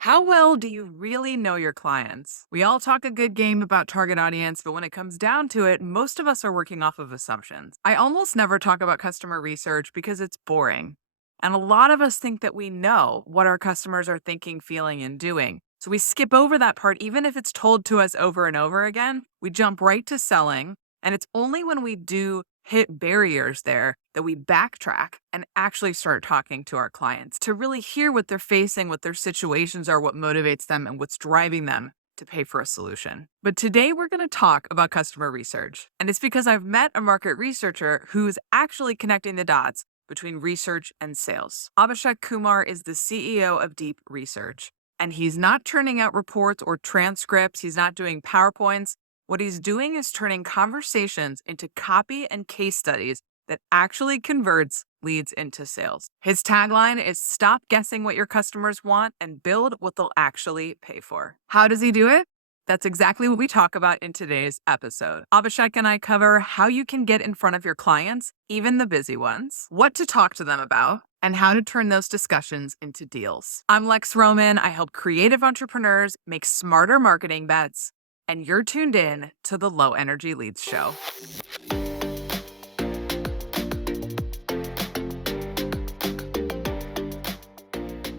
How well do you really know your clients? We all talk a good game about target audience, but when it comes down to it, most of us are working off of assumptions. I almost never talk about customer research because it's boring. And a lot of us think that we know what our customers are thinking, feeling, and doing. So we skip over that part, even if it's told to us over and over again. We jump right to selling. And it's only when we do hit barriers there that we backtrack and actually start talking to our clients to really hear what they're facing, what their situations are, what motivates them, and what's driving them to pay for a solution. But today we're going to talk about customer research. And it's because I've met a market researcher who's actually connecting the dots between research and sales. Abhishek Kumar is the CEO of Deep Research. And he's not churning out reports or transcripts. He's not doing PowerPoints. What he's doing is turning conversations into copy and case studies that actually converts leads into sales. His tagline is stop guessing what your customers want and build what they'll actually pay for. How does he do it? That's exactly what we talk about in today's episode. Abhishek and I cover how you can get in front of your clients, even the busy ones, what to talk to them about, and how to turn those discussions into deals. I'm Lex Roman. I help creative entrepreneurs make smarter marketing bets, and you're tuned in to the Low Energy Leads Show.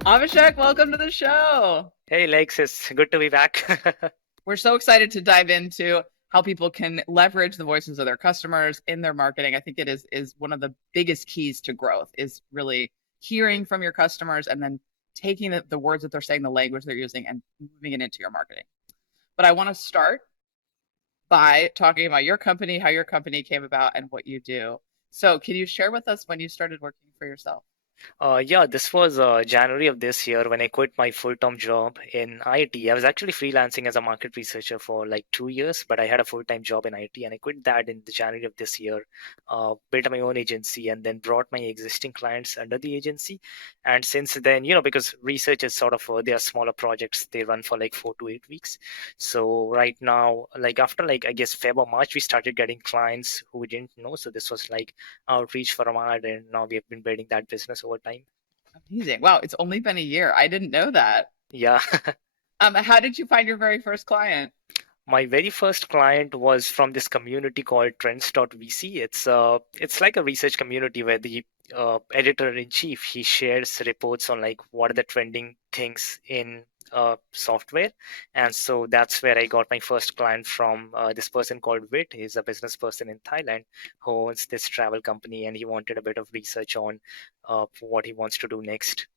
Abhishek, welcome to the show. Hey Lex, it's good to be back. We're so excited to dive into how people can leverage the voices of their customers in their marketing. I think it is one of the biggest keys to growth is really hearing from your customers and then taking the words that they're saying, the language they're using, and moving it into your marketing. But I want to start by talking about your company, how your company came about, and what you do. So can you share with us when you started working for yourself? Yeah, this was January of this year when I quit my full-time job in IT. I was actually freelancing as a market researcher for like 2 years, but I had a full-time job in IT and I quit that in the January of this year, built my own agency and then brought my existing clients under the agency. And since then, because research is sort of, they are smaller projects, they run for like 4 to 8 weeks. So right now, like after like, I guess Feb or March, we started getting clients who we didn't know. So this was like outreach from our ad, and now we have been building that business over time. Amazing. Wow, it's only been a year. I didn't know that. Yeah. How did you find your very first client? My very first client was from this community called trends.vc. It's like a research community where the editor-in-chief, he shares reports on like what are the trending things in software. And so that's where I got my first client from, this person called Vit. He's a business person in Thailand who owns this travel company, and he wanted a bit of research on what he wants to do next.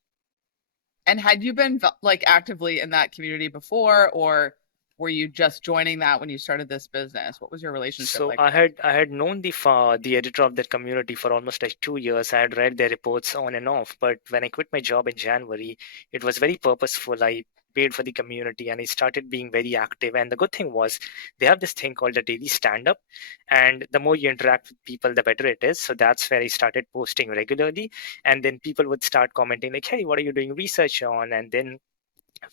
And had you been like actively in that community before, or were you just joining that when you started this business? What was your relationship So like I with them? had I had known the editor of that community for almost like 2 years. I had read their reports on and off, but when I quit my job in January, it was very purposeful. I paid for the community and I started being very active. And the good thing was they have this thing called the daily stand-up, and the more you interact with people, the better it is. So that's where I started posting regularly, and then people would start commenting like, "Hey, what are you doing research on?" And then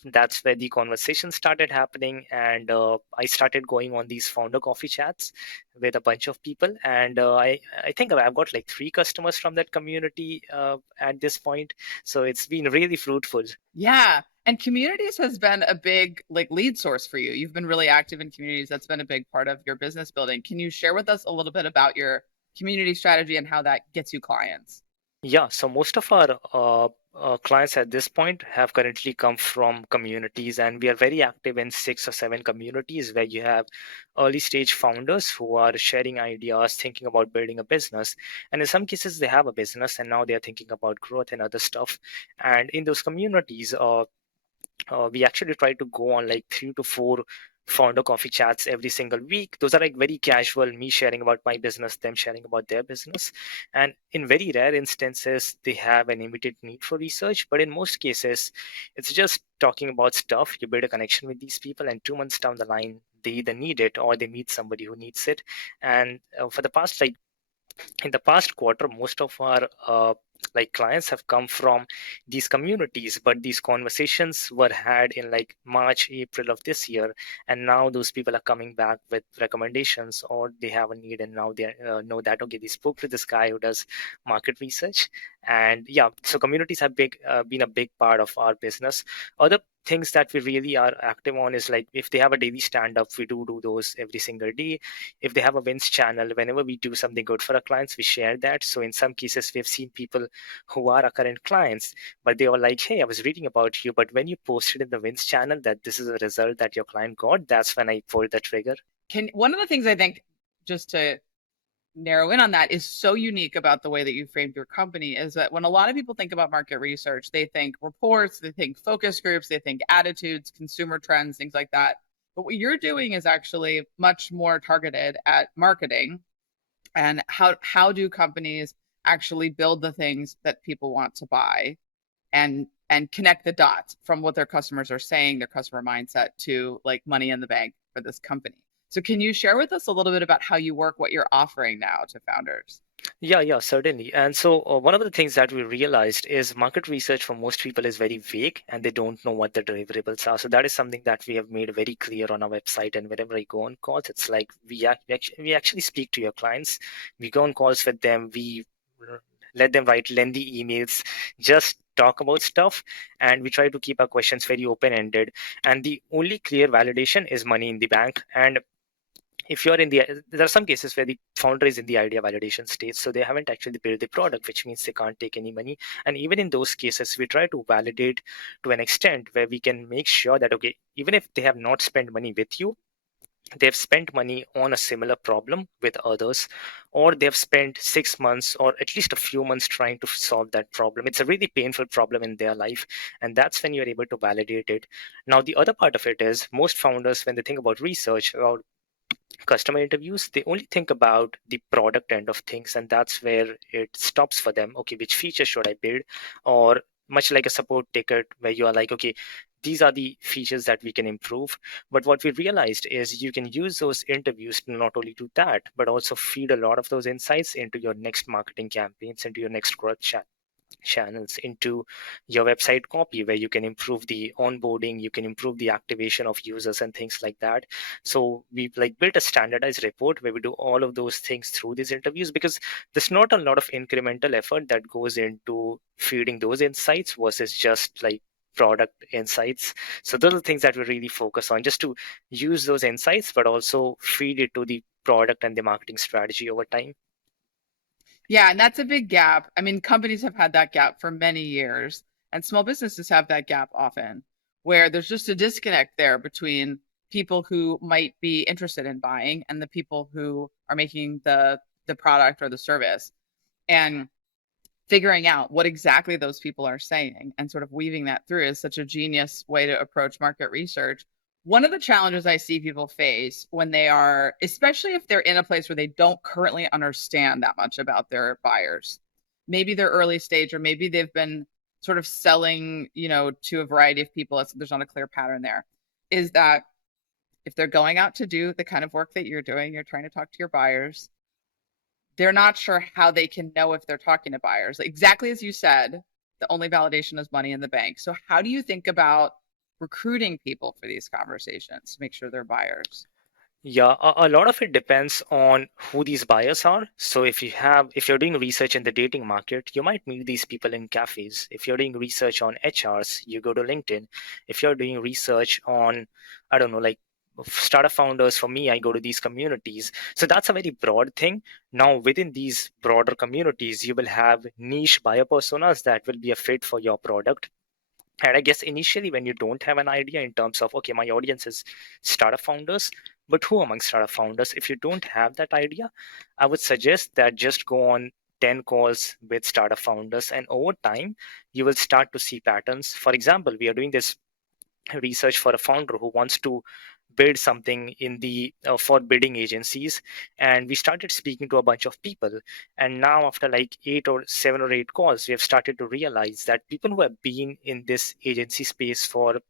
that's where the conversation started happening, and I started going on these founder coffee chats with a bunch of people, and I think I've got like 3 customers from that community at this point, so it's been really fruitful. Yeah. And communities has been a big like lead source for you. You've been really active in communities. That's been a big part of your business building. Can you share with us a little bit about your community strategy and how that gets you clients? Yeah, so most of our clients at this point have currently come from communities, and we are very active in 6 or 7 communities where you have early stage founders who are sharing ideas, thinking about building a business. And in some cases, they have a business and now they are thinking about growth and other stuff. And in those communities, we actually try to go on like 3 to 4 founder coffee chats every single week. Those are like very casual, me sharing about my business, them sharing about their business. And in very rare instances, they have an immediate need for research. But in most cases, it's just talking about stuff. You build a connection with these people, and 2 months down the line, they either need it or they meet somebody who needs it. And for the past like in the past quarter, most of our like clients have come from these communities, but these conversations were had in like March, April of this year, and now those people are coming back with recommendations, or they have a need and now they know that okay, they spoke to this guy who does market research. And yeah, so communities have been a big part of our business. Other things that we really are active on is like if they have a daily stand up, we do those every single day. If they have a wins channel, whenever we do something good for our clients, we share that. So in some cases we've seen people who are our current clients, but they were like, hey, I was reading about you, but when you posted in the wins channel that this is a result that your client got, that's when I pulled the trigger. Can one of the things I think, just to narrow in on that, is so unique about the way that you framed your company is that when a lot of people think about market research, they think reports, they think focus groups, they think attitudes, consumer trends, things like that. But what you're doing is actually much more targeted at marketing and how do companies actually build the things that people want to buy and connect the dots from what their customers are saying, their customer mindset, to like money in the bank for this company. So can you share with us a little bit about how you work, what you're offering now to founders? Yeah, certainly. And so one of the things that we realized is market research for most people is very vague and they don't know what the deliverables are. So that is something that we have made very clear on our website. And whenever I go on calls, it's like we actually speak to your clients. We go on calls with them. We let them write lengthy emails, just talk about stuff, and we try to keep our questions very open-ended. And the only clear validation is money in the bank. And if you're in the there are some cases where the founder is in the idea validation stage, so they haven't actually built the product, which means they can't take any money. And even in those cases we try to validate to an extent where we can make sure that okay, even if they have not spent money with you, they've spent money on a similar problem with others, or they've spent 6 months or at least a few months trying to solve that problem. It's a really painful problem in their life, and that's when you're able to validate it. Now the other part of it is most founders, when they think about research, about customer interviews, they only think about the product end of things, and that's where it stops for them. Okay, which feature should I build? Or much like a support ticket where you are like, okay, these are the features that we can improve. But what we realized is you can use those interviews to not only do that, but also feed a lot of those insights into your next marketing campaigns, into your next growth channels, into your website copy, where you can improve the onboarding, you can improve the activation of users and things like that. So we've like built a standardized report where we do all of those things through these interviews, because there's not a lot of incremental effort that goes into feeding those insights versus just like product insights. So those are the things that we really focus on, just to use those insights but also feed it to the product and the marketing strategy over time. Yeah, and that's a big gap. I mean, companies have had that gap for many years, and small businesses have that gap often, where there's just a disconnect there between people who might be interested in buying and the people who are making the product or the service. And figuring out what exactly those people are saying and sort of weaving that through is such a genius way to approach market research. One of the challenges I see people face when they are, especially if they're in a place where they don't currently understand that much about their buyers, maybe they're early stage or maybe they've been sort of selling, to a variety of people. There's not a clear pattern there. Is that if they're going out to do the kind of work that you're doing, you're trying to talk to your buyers, they're not sure how they can know if they're talking to buyers. Exactly as you said, the only validation is money in the bank. So, how do you think about recruiting people for these conversations to make sure they're buyers? Yeah, a lot of it depends on who these buyers are. So if you're doing research in the dating market, you might meet these people in cafes. If you're doing research on HRs, you go to LinkedIn. If you're doing research on, I don't know, like startup founders, for me, I go to these communities. So that's a very broad thing. Now, within these broader communities, you will have niche buyer personas that will be a fit for your product. And I guess initially, when you don't have an idea in terms of, okay, my audience is startup founders, but who among startup founders? If you don't have that idea, I would suggest that just go on 10 calls with startup founders. And over time, you will start to see patterns. For example, we are doing this research for a founder who wants to build something in the for bidding agencies, and we started speaking to a bunch of people. And now after like 8 or 7 or 8 calls, we have started to realize that people who have been in this agency space for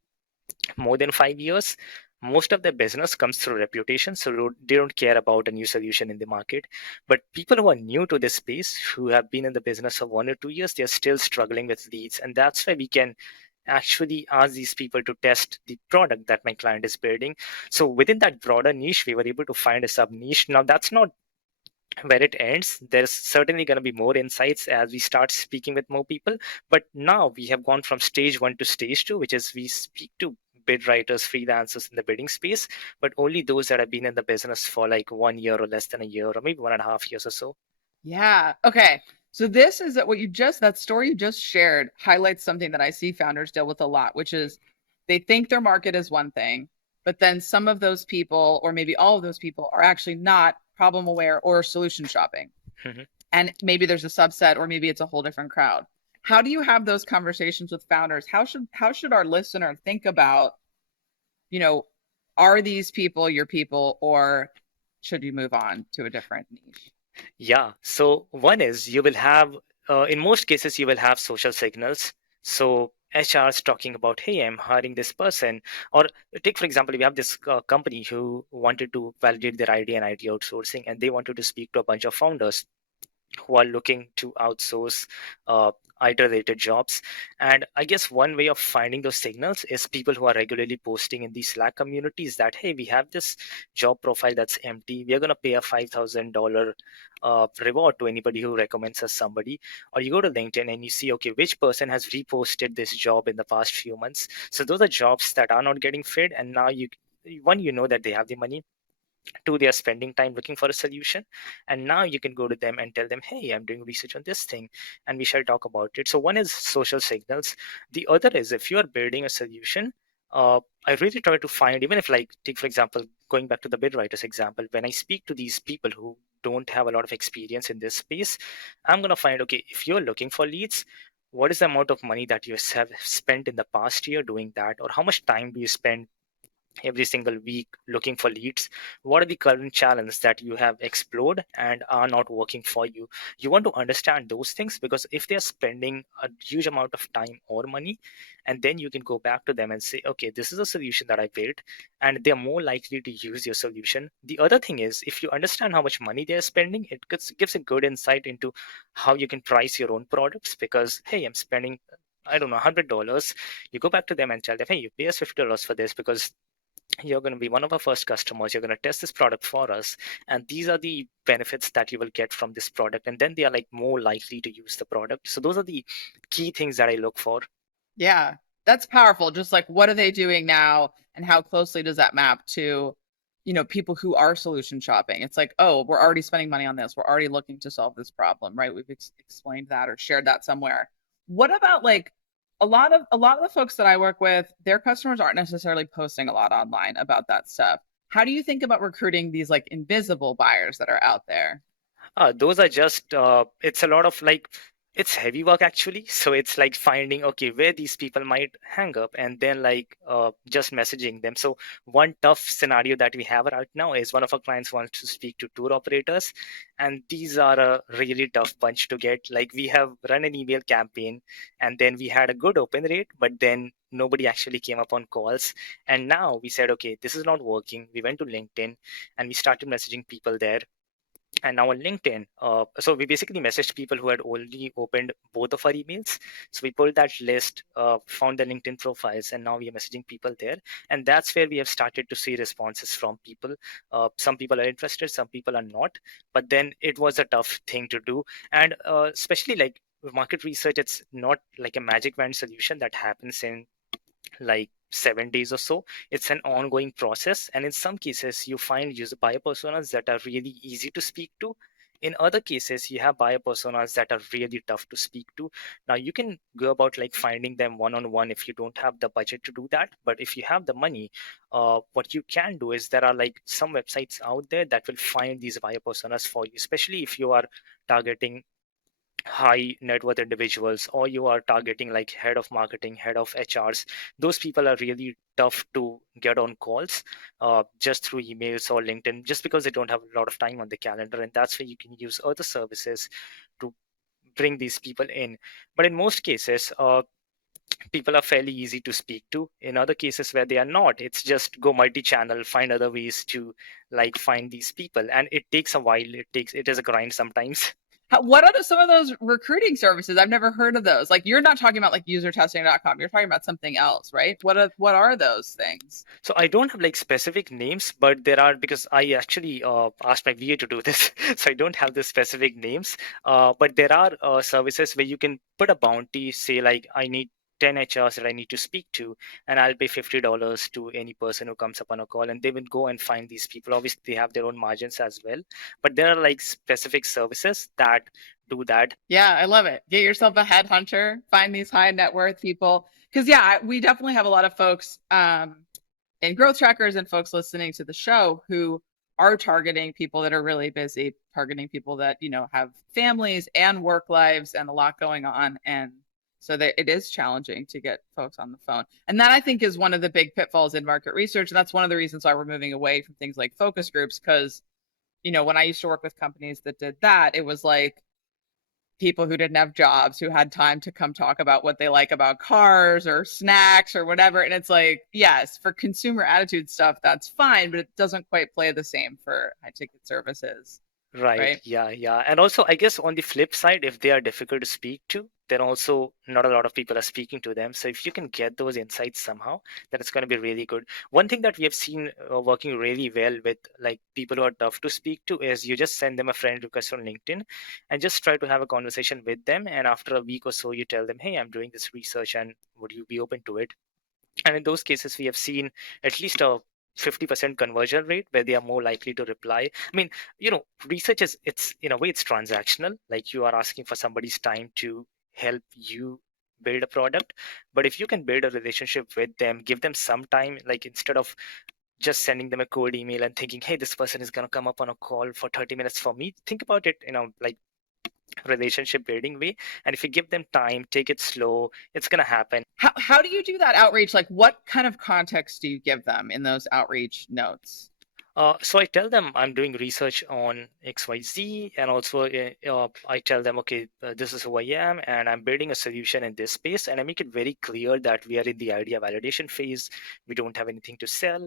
more than 5 years most of their business comes through reputation, so they don't care about a new solution in the market. But people who are new to this space, who have been in the business for 1 or 2 years, they're still struggling with leads, and that's why we can actually ask these people to test the product that my client is building. So within that broader niche, we were able to find a sub niche. Now that's not where it ends. There's certainly going to be more insights as we start speaking with more people. But now we have gone from stage one to stage two, which is we speak to bid writers, freelancers in the bidding space, but only those that have been in the business for like 1 year or less than a year, or maybe 1.5 years or so. Yeah. Okay. So this is what you just, that story you just shared highlights something that I see founders deal with a lot, which is they think their market is one thing, but then some of those people, or maybe all of those people, are actually not problem aware or solution shopping. Mhm. And maybe there's a subset, or maybe it's a whole different crowd. How do you have those conversations with founders? How should our listener think about, you know, are these people your people, or should you move on to a different niche? Yeah. So one is you will have, in most cases, you will have social signals. So HR is talking about, hey, I'm hiring this person. Or take, for example, we have this company who wanted to validate their ID and IT outsourcing, and they wanted to speak to a bunch of founders who are looking to outsource uh, IT-related jobs. And I guess one way of finding those signals is people who are regularly posting in these Slack communities that, hey, we have this job profile that's empty. We are going to pay a $5,000 reward to anybody who recommends us somebody. Or you go to LinkedIn and you see, okay, which person has reposted this job in the past few months. So those are jobs that are not getting filled. And now you know that they have the money. Two, they are spending time looking for a solution, and now you can go to them and tell them, hey, I'm doing research on this thing and we shall talk about it. So one is social signals. The other is, if you are building a solution, I really try to find, even if, like, take for example, going back to the bid writers example, when I speak to these people who don't have a lot of experience in this space, I'm going to find, okay, if you're looking for leads, what is the amount of money that you have spent in the past year doing that, or how much time do you spend every single week looking for leads? What are the current challenges that you have explored and are not working for you? You want to understand those things, because if they're spending a huge amount of time or money, and then you can go back to them and say, okay, this is a solution that I built, and they're more likely to use your solution. The other thing is, if you understand how much money they're spending, it gives a good insight into how you can price your own products. Because, hey, I'm spending, I don't know, $100. You go back to them and tell them, hey, you pay us $50 for this, because you're going to be one of our first customers. You're going to test this product for us, and these are the benefits that you will get from this product. And then they are like more likely to use the product. So those are the key things that I look for. Yeah, that's powerful. Just like, what are they doing now, and how closely does that map to, people who are solution shopping? It's like, oh, we're already spending money on this. We're already looking to solve this problem, right? We've explained that or shared that somewhere. What about like a lot of the folks that I work with, their customers aren't necessarily posting a lot online about that stuff. How do you think about recruiting these like invisible buyers that are out there? Those are just, it's a lot of like, it's heavy work actually. So it's like finding, okay, where these people might hang up, and then like just messaging them. So one tough scenario that we have right now is one of our clients wants to speak to tour operators, and these are a really tough bunch to get. Like, we have run an email campaign, and then we had a good open rate, but then nobody actually came up on calls. And now we said, okay, this is not working. We went to LinkedIn and we started messaging people there. And now on LinkedIn, so we basically messaged people who had already opened both of our emails. So we pulled that list, found the LinkedIn profiles, and now we are messaging people there. And that's where we have started to see responses from people. Some people are interested, some people are not. But then it was a tough thing to do. And especially like market research, it's not like a magic wand solution that happens in like 7 days or so. It's an ongoing process, and in some cases you find user buyer personas that are really easy to speak to. In other cases, you have buyer personas that are really tough to speak to. Now you can go about like finding them one-on-one if you don't have the budget to do that. But if you have the money, what you can do is, there are like some websites out there that will find these buyer personas for you, especially if you are targeting high net worth individuals, or you are targeting like head of marketing, head of HRs. Those people are really tough to get on calls just through emails or LinkedIn, just because they don't have a lot of time on the calendar. And that's where you can use other services to bring these people in. But in most cases, people are fairly easy to speak to. In other cases where they are not, it's just go multi-channel, find other ways to like find these people, and it takes a while. It is a grind sometimes. What are some of those recruiting services? I've never heard of those. Like, you're not talking about like usertesting.com. You're talking about something else, right? What are those things? So I don't have like specific names, but there are, because I actually asked my VA to do this, so I don't have the specific names. But there are services where you can put a bounty, say like I need 10 HRs that I need to speak to, and I'll pay $50 to any person who comes up on a call, and they will go and find these people. Obviously, they have their own margins as well, but there are like specific services that do that. Yeah, I love it. Get yourself a headhunter, find these high net worth people. Because, yeah, we definitely have a lot of folks in growth trackers and folks listening to the show who are targeting people that are really busy, targeting people that, have families and work lives and a lot going on. And so it is challenging to get folks on the phone. And that, I think, is one of the big pitfalls in market research. And that's one of the reasons why we're moving away from things like focus groups. Because, when I used to work with companies that did that, it was like people who didn't have jobs who had time to come talk about what they like about cars or snacks or whatever. And it's like, yes, for consumer attitude stuff, that's fine, but it doesn't quite play the same for high ticket services. Right. Yeah. And also, I guess on the flip side, if they are difficult to speak to, then also not a lot of people are speaking to them. So if you can get those insights somehow, then it's going to be really good. One thing that we have seen working really well with like people who are tough to speak to is you just send them a friend request on LinkedIn and just try to have a conversation with them. And after a week or so, you tell them, hey, I'm doing this research and would you be open to it? And in those cases, we have seen at least a 50% conversion rate where they are more likely to reply. I mean, research it's in a way it's transactional. Like you are asking for somebody's time to help you build a product. But if you can build a relationship with them, give them some time, like instead of just sending them a cold email and thinking, hey, this person is going to come up on a call for 30 minutes for me. Think about it, like relationship building way. And if you give them time, take it slow, it's going to happen. How do you do that outreach? Like, what kind of context do you give them in those outreach notes? So I tell them I'm doing research on XYZ, and also I tell them, okay, this is who I am, and I'm building a solution in this space, and I make it very clear that we are in the idea validation phase. We don't have anything to sell,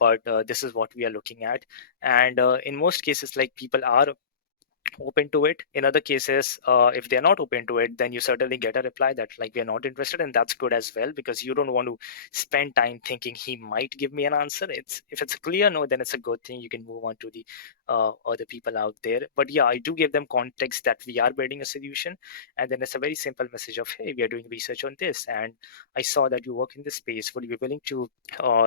but this is what we are looking at. And in most cases, like people are open to it. In other cases, if they're not open to it, then you certainly get a reply that like we're not interested, and that's good as well, because you don't want to spend time thinking he might give me an answer. If it's a clear no, then it's a good thing. You can move on to the other people out there. But yeah, I do give them context that we are building a solution, and then it's a very simple message of, hey, we are doing research on this, and I saw that you work in this space. Would you be willing to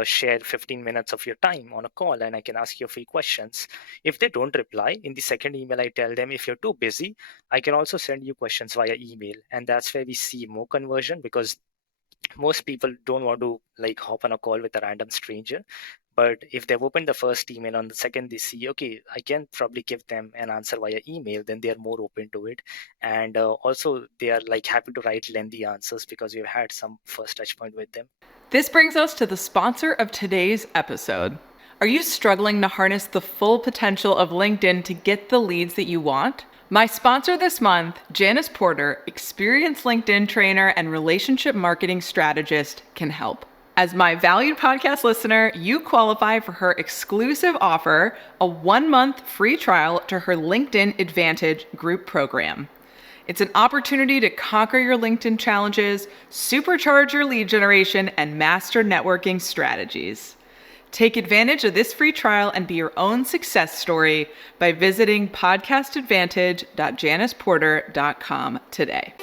share 15 minutes of your time on a call, and I can ask you a few questions? If they don't reply in the second email, I tell them, if you're too busy, I can also send you questions via email. And that's where we see more conversion, because most people don't want to like hop on a call with a random stranger. But if they've opened the first email, on the second they see, okay, I can probably give them an answer via email, then they are more open to it. And also they are like happy to write lengthy answers because we've had some first touch point with them. This brings us to the sponsor of today's episode. Are you struggling to harness the full potential of LinkedIn to get the leads that you want? My sponsor this month, Janice Porter, experienced LinkedIn trainer and relationship marketing strategist, can help. As my valued podcast listener, you qualify for her exclusive offer, a 1-month free trial to her LinkedIn Advantage group program. It's an opportunity to conquer your LinkedIn challenges, supercharge your lead generation, and master networking strategies. Take advantage of this free trial and be your own success story by visiting podcastadvantage.janiceporter.com today.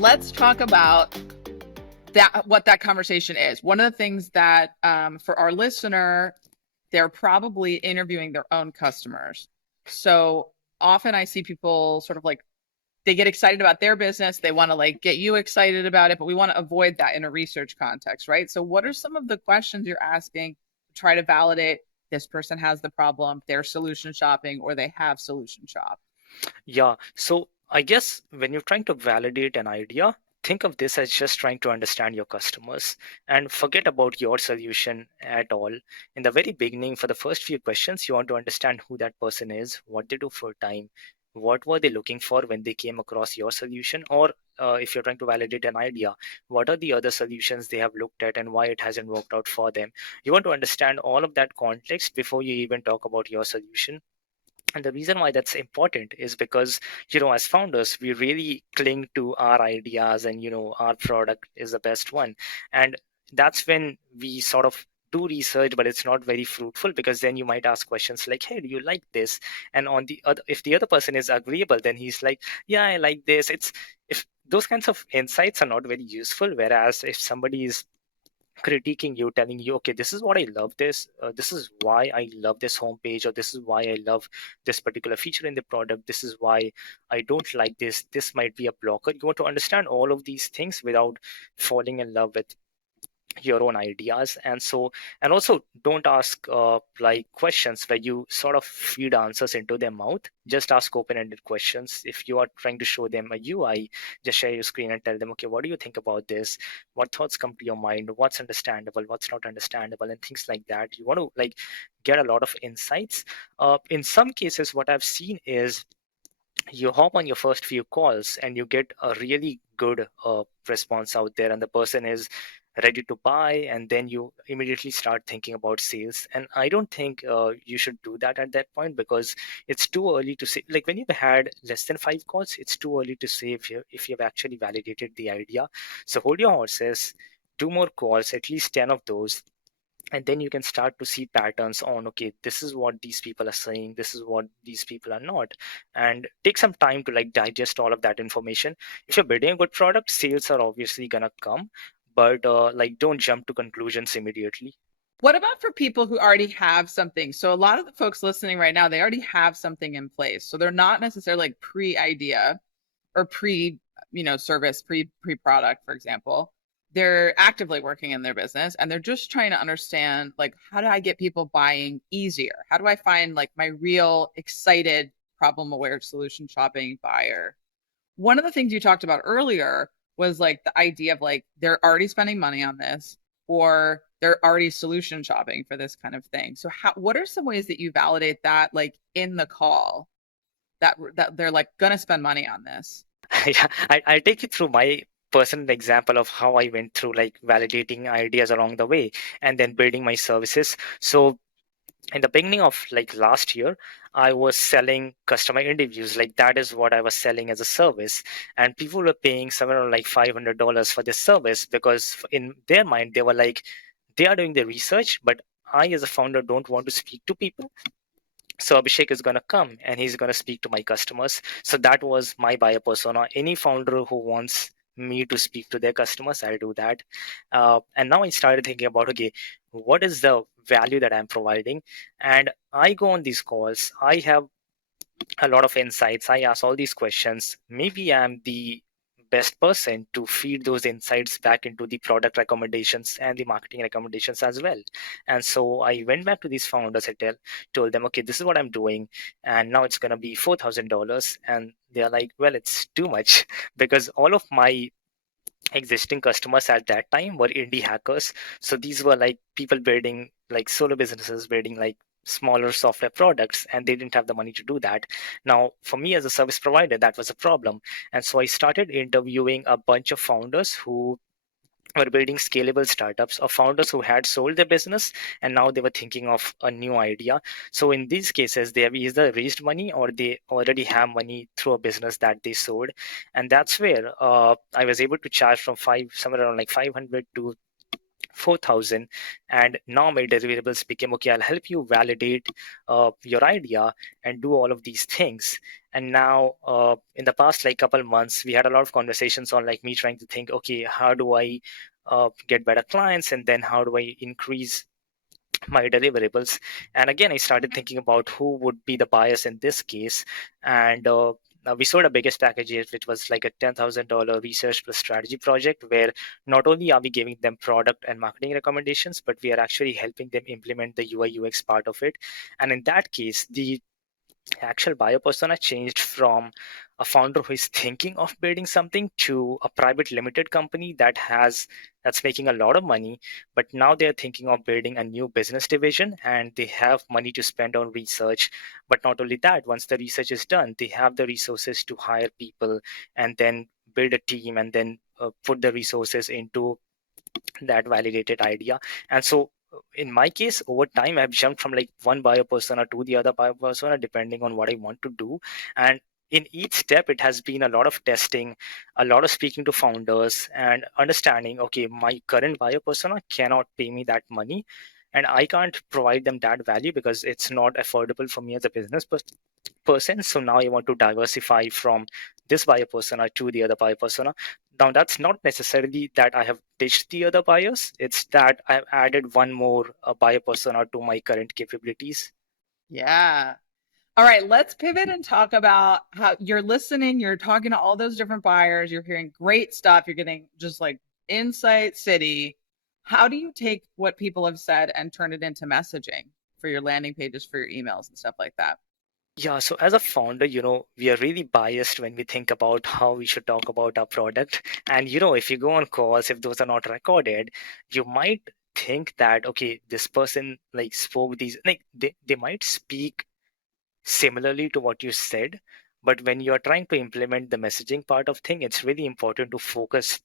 Let's talk about what that conversation is. One of the things that for our listener, they're probably interviewing their own customers. So often I see people sort of like, they get excited about their business. They want to like get you excited about it, but we want to avoid that in a research context, right? So what are some of the questions you're asking to try to validate this person has the problem, they're solution shopping, or they have solution shop? Yeah. So I guess when you're trying to validate an idea, think of this as just trying to understand your customers and forget about your solution at all. In the very beginning, for the first few questions, you want to understand who that person is, what they do for a time, what were they looking for when they came across your solution, or if you're trying to validate an idea, what are the other solutions they have looked at and why it hasn't worked out for them. You want to understand all of that context before you even talk about your solution. And the reason why that's important is because, as founders, we really cling to our ideas, and, our product is the best one. And that's when we sort of do research, but it's not very fruitful, because then you might ask questions like, hey, do you like this? And on the other, if the other person is agreeable, then he's like, yeah, I like this. If those kinds of insights are not very useful, whereas if somebody is critiquing you, telling you, okay, this is what I love, this is why I love this homepage, or this is why I love this particular feature in the product, this is why I don't like this might be a blocker. You want to understand all of these things without falling in love with your own ideas. And also, don't ask like questions where you sort of feed answers into their mouth. Just ask open-ended questions. If you are trying to show them a UI, just share your screen and tell them, okay, what do you think about this? What thoughts come to your mind? What's understandable, what's not understandable, and things like that. You want to like get a lot of insights. In some cases, what I've seen is you hop on your first few calls and you get a really good response out there, and the person is ready to buy, and then you immediately start thinking about sales. And I don't think you should do that at that point, because it's too early to say, like, when you've had less than 5 calls, it's too early to say if you've actually validated the idea. So hold your horses, 2 more calls, at least 10 of those, and then you can start to see patterns on, okay, this is what these people are saying, this is what these people are not. And take some time to like digest all of that information. If you're building a good product, sales are obviously gonna come, but like, don't jump to conclusions immediately. What about for people who already have something? So a lot of the folks listening right now, they already have something in place. So they're not necessarily like pre-idea or service, pre-product, for example. They're actively working in their business and they're just trying to understand, like, how do I get people buying easier? How do I find like my real excited problem aware solution shopping buyer? One of the things you talked about earlier was like the idea of like they're already spending money on this, or they're already solution shopping for this kind of thing. So what are some ways that you validate that, like in the call, that they're like gonna spend money on this? Yeah, I'll take you through my personal example of how I went through like validating ideas along the way and then building my services. So in the beginning of like last year, I was selling customer interviews. Like, that is what I was selling as a service, and people were paying somewhere around like $500 for this service, because in their mind they were like, they are doing the research, but I as a founder don't want to speak to people. So Abhishek is going to come and he's going to speak to my customers. So that was my buyer persona. Any founder who wants me to speak to their customers, I'll do that. And now I started thinking about, okay, what is the value that I'm providing? And I go on these calls. I have a lot of insights. I ask all these questions. Maybe I'm the best person to feed those insights back into the product recommendations and the marketing recommendations as well. And so I went back to these founders. Told them, okay, this is what I'm doing, and now it's going to be $4,000. And they're like, well, it's too much because all of my existing customers at that time were indie hackers. So these were like people building like solo businesses, building like smaller software products, and they didn't have the money to do that. Now, for me as a service provider, that was a problem. And so I started interviewing a bunch of founders who were building scalable startups, or founders who had sold their business and now they were thinking of a new idea. So in these cases, they have either raised money or they already have money through a business that they sold. And that's where I was able to charge from somewhere around like 500 to 4,000. And now my deliverables became, okay, I'll help you validate your idea and do all of these things. And now in the past like couple months, we had a lot of conversations on like me trying to think, okay, how do I get better clients, and then how do I increase my deliverables? And again, I started thinking about who would be the buyers in this case. And now we sold our biggest package, which was like a $10,000 research plus strategy project, where not only are we giving them product and marketing recommendations, but we are actually helping them implement the UI UX part of it. And in that case, the actual buyer persona changed from a founder who is thinking of building something to a private limited company that's making a lot of money, but now they're thinking of building a new business division and they have money to spend on research. But not only that, once the research is done, they have the resources to hire people and then build a team and then put the resources into that validated idea. And so in my case, over time, I've jumped from like one buyer persona to the other buyer persona depending on what I want to do. And in each step, it has been a lot of testing, a lot of speaking to founders and understanding, okay, my current buyer persona cannot pay me that money and I can't provide them that value because it's not affordable for me as a person. So now I want to diversify from this buyer persona to the other buyer persona. Now that's not necessarily that I have ditched the other buyers. It's that I've added one more buyer persona to my current capabilities. Yeah. All right, let's pivot and talk about how you're listening, you're talking to all those different buyers, you're hearing great stuff, you're getting just like insight city. How do you take what people have said and turn it into messaging for your landing pages, for your emails and stuff like that? Yeah, so as a founder, we are really biased when we think about how we should talk about our product. And, if you go on calls, if those are not recorded, you might think that, okay, this person like spoke these, like they might speak similarly to what you said, but when you're trying to implement the messaging part of thing, it's really important to focus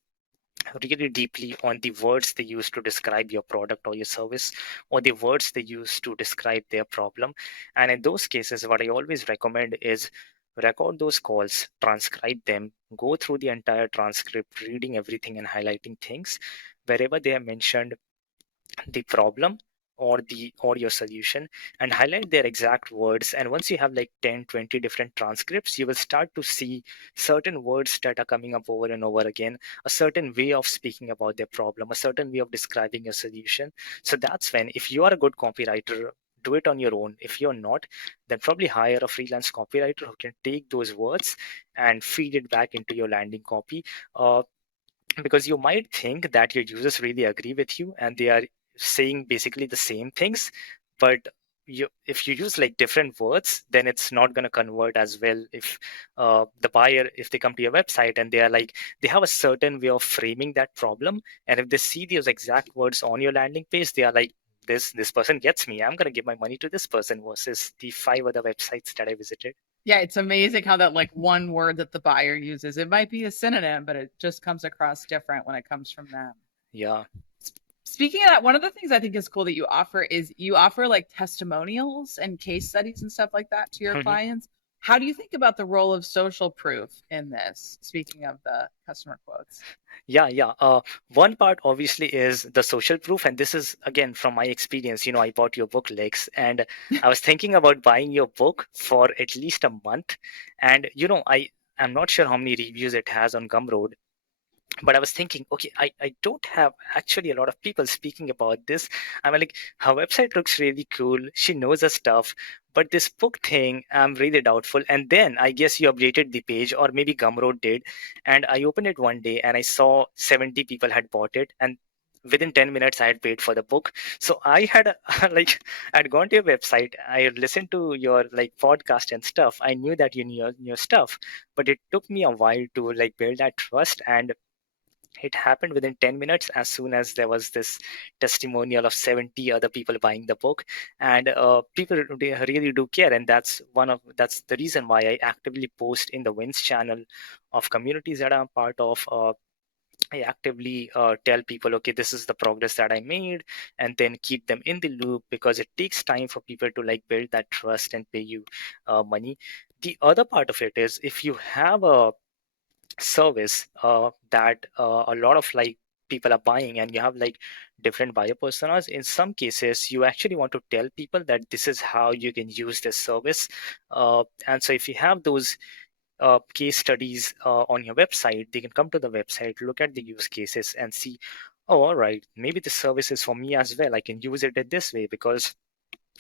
really deeply on the words they use to describe your product or your service, or the words they use to describe their problem. And in those cases, what I always recommend is record those calls, transcribe them, go through the entire transcript, reading everything and highlighting things wherever they are mentioned the problem or your solution, and highlight their exact words. And once you have like 10-20 different transcripts, you will start to see certain words that are coming up over and over again, a certain way of speaking about their problem, a certain way of describing your solution. So that's when, if you are a good copywriter, do it on your own. If you're not, then probably hire a freelance copywriter who can take those words and feed it back into your landing copy. uh, because you might think that your users really agree with you and they are saying basically the same things, but if you use like different words, then it's not going to convert as well. If the buyer, if they come to your website and they are like, they have a certain way of framing that problem, and if they see those exact words on your landing page, they are like, this person gets me, I'm going to give my money to this person versus the 5 other websites that I visited. Yeah, it's amazing how that like one word that the buyer uses, it might be a synonym, but it just comes across different when it comes from them. Yeah. Speaking of that, one of the things I think is cool that you offer is you offer like testimonials and case studies and stuff like that to your clients. How do you think about the role of social proof in this? Speaking of the customer quotes. Yeah. One part obviously is the social proof, and this is again from my experience. I bought your book, Lex, and I was thinking about buying your book for at least a month. And I'm not sure how many reviews it has on Gumroad, but I was thinking, okay, I don't have actually a lot of people speaking about this. I'm like, her website looks really cool. She knows her stuff. But this book thing, I'm really doubtful. And then I guess you updated the page, or maybe Gumroad did. And I opened it one day and I saw 70 people had bought it. And within 10 minutes, I had paid for the book. So I had like, I'd gone to your website. I had listened to your like podcast and stuff. I knew that you knew your stuff, but it took me a while to like build that trust. And it happened within 10 minutes as soon as there was this testimonial of 70 other people buying the book. And people they really do care, and that's the reason why I actively post in the wins channel of communities that I'm part of. I actively tell people, okay, this is the progress that I made, and then keep them in the loop, because it takes time for people to like build that trust and pay you money. The other part of it is, if you have a service that a lot of like people are buying, and you have like different buyer personas, in some cases you actually want to tell people that this is how you can use this service. And so if you have those case studies on your website, they can come to the website, look at the use cases and see, oh, all right, maybe this service is for me as well. I can use it in this way, because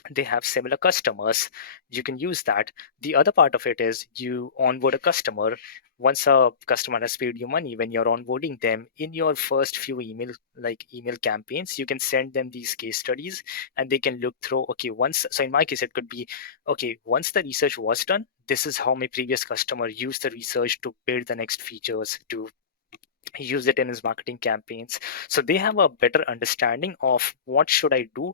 they have similar customers, you can use that. The other part of it is you onboard a customer. Once a customer has paid you money, when you're onboarding them, in your first few email campaigns, you can send them these case studies and they can look through. Okay, once, so in my case it could be, okay, once the research was done, this is how my previous customer used the research to build the next features, to use it in his marketing campaigns. So they have a better understanding of what should I do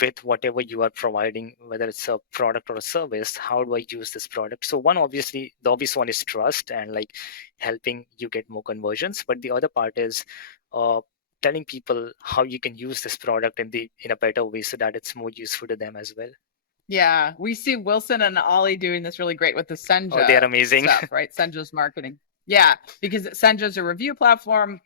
with whatever you are providing, whether it's a product or a service. How do I use this product? So one, obviously the obvious one is trust and like helping you get more conversions, but the other part is uh, telling people how you can use this product in a better way so that it's more useful to them as well. Yeah, we see Wilson and Ollie doing this really great with the Oh, they are Senja amazing. stuff, right? Senja's marketing. Yeah, because Senja's a review platform,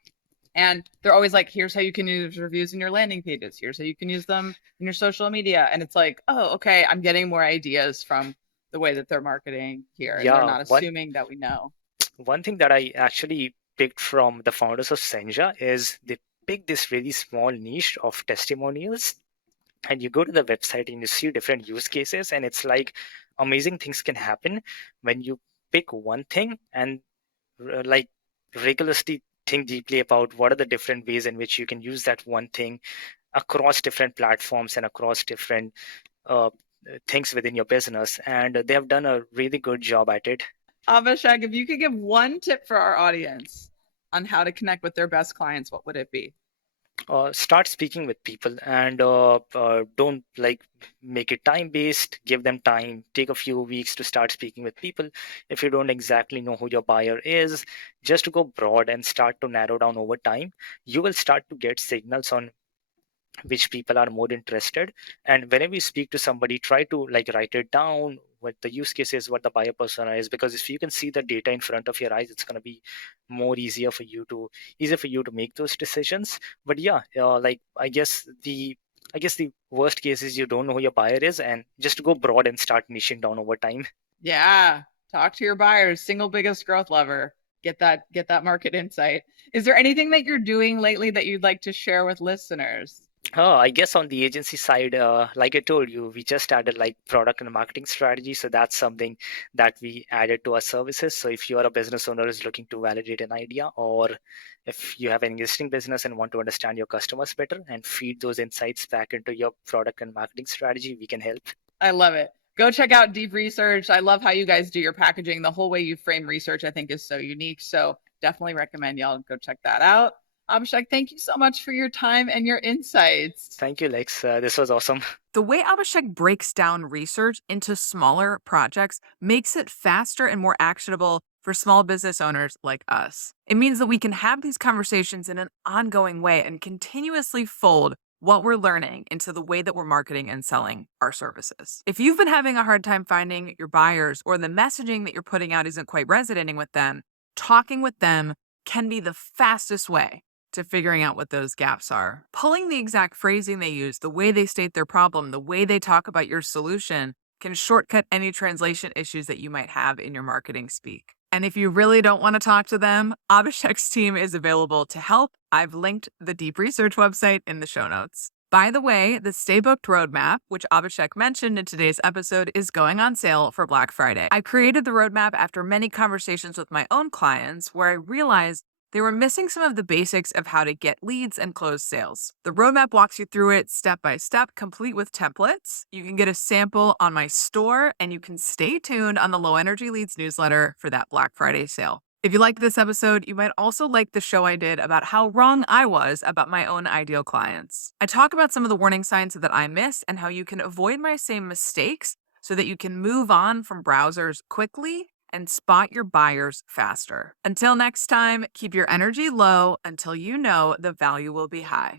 and they're always like, here's how you can use reviews in your landing pages. Here's how you can use them in your social media. And it's like, oh, okay, I'm getting more ideas from the way that they're marketing here, and they're Yeah, not assuming that we know. one thing that I actually picked from the founders of Senja is they picked this really small niche of testimonials, and you go to the website and you see different use cases, and it's like amazing things can happen when you pick one thing and like rigorously think deeply about what are the different ways in which you can use that one thing across different platforms and across different uh, things within your business, and they have done a really good job at it. Abhishek, if you could give one tip for our audience on how to connect with their best clients, what would it be? Start speaking with people, and don't like make it time based. Give them time, take a few weeks to start speaking with people. If you don't exactly know who your buyer is, just to go broad and start to narrow down over time, you will start to get signals on which people are more interested. And whenever you speak to somebody, try to like write it down, what the use case is, what the buyer persona is, because if you can see the data in front of your eyes, it's going to be more easier for you to make those decisions. But yeah, like I guess the worst case is you don't know who your buyer is, and just to go broad and start niching down over time. Yeah, talk to your buyers, single biggest growth lever. Get that market insight. Is there anything that you're doing lately that you'd like to share with listeners? Oh, I guess on the agency side, like I told you, we just added like product and marketing strategy. So that's something that we added to our services. So if you are a business owner who's looking to validate an idea, or if you have an existing business and want to understand your customers better and feed those insights back into your product and marketing strategy, we can help. I love it. Go check out Deep Research. I love how you guys do your packaging. The whole way you frame research, I think, is so unique. So definitely recommend y'all go check that out. Abhishek, thank you so much for your time and your insights. Thank you, Lex. This was awesome. The way Abhishek breaks down research into smaller projects makes it faster and more actionable for small business owners like us. It means that we can have these conversations in an ongoing way and continuously fold what we're learning into the way that we're marketing and selling our services. If you've been having a hard time finding your buyers, or the messaging that you're putting out isn't quite resonating with them, talking with them can be the fastest way to figuring out what those gaps are. Pulling the exact phrasing they use, the way they state their problem, the way they talk about your solution can shortcut any translation issues that you might have in your marketing speak. And if you really don't want to talk to them, Abhishek's team is available to help. I've linked the Deep Research website in the show notes. By the way, the Stay Booked roadmap, which Abhishek mentioned in today's episode, is going on sale for Black Friday. I created the roadmap after many conversations with my own clients where I realized they were missing some of the basics of how to get leads and close sales. The roadmap walks you through it step by step, complete with templates. You can get a sample on my store, and you can stay tuned on the Low Energy Leads newsletter for that Black Friday sale. If you liked this episode, you might also like the show I did about how wrong I was about my own ideal clients. I talk about some of the warning signs that I miss and how you can avoid my same mistakes so that you can move on from browsers quickly and spot your buyers faster. Until next time, keep your energy low until you know the value will be high.